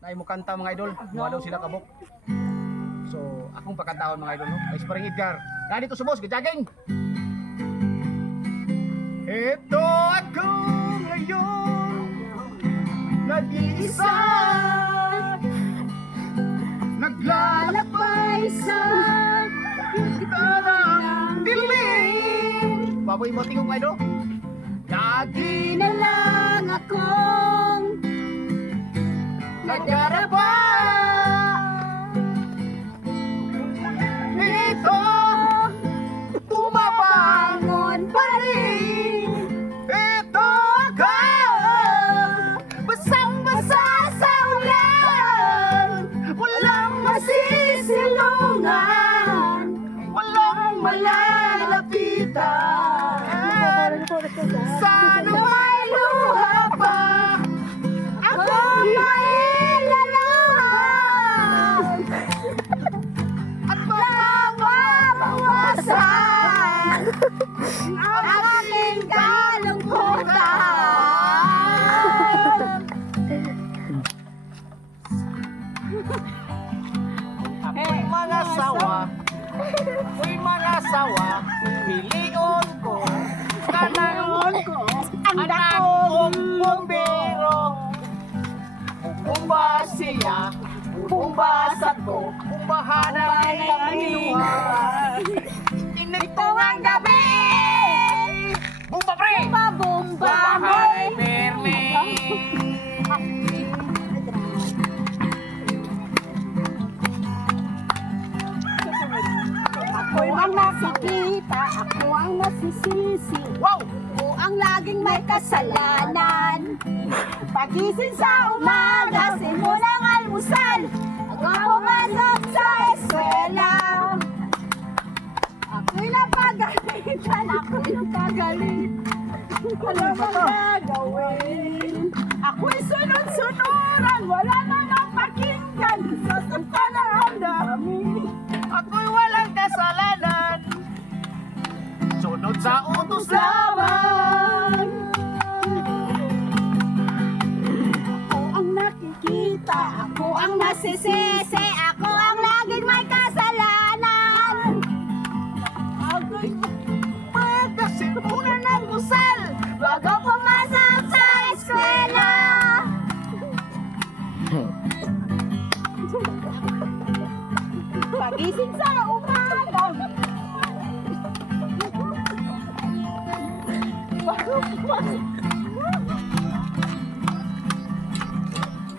na imo kanta mga idol. Mga daw sila kabok. So, akong pakantahon mga idol, no? Kay Sparing Edgar. Ganito sa boss, gajaging. Ito ako ngayon, nag-iisa, naglalakbay sa tanang dilim. Baboy mo tingong mga idol. Lagi na lang akong nagdaraba dito, bumabangon pa rin. Ito ako, basang-basa sa ulan, walang masisilungan, walang malalapitan. Sana may luha pa ako mailalang at mababawasan ang aking kalungkutan. Ako'y mga sawa, ako'y mga sawa, pilion ko, kanayon ko, anak kong bumbero. Bumba siya, bumbasat ko, bumbahanap kami. Inito ang gabi, bumba pre! Bumba hay perle. Ako'y ang nakikita, ako ang nasisisi. Wow! Ako ang laging may kasalanan. Pagising sa umaga, simulang almusal. Ako pumasok sa eskwela. Ako'y napagalitan, ako'y napagalit. Alam mo gagawin. Ako'y sunod-sunuran, wala namang pakinggan. Sasaktan na ang dami. Ako'y walang kasalanan, sunod sa utos lamang. Ako ang nakikita, ako ang nasisisi, ako ang laging may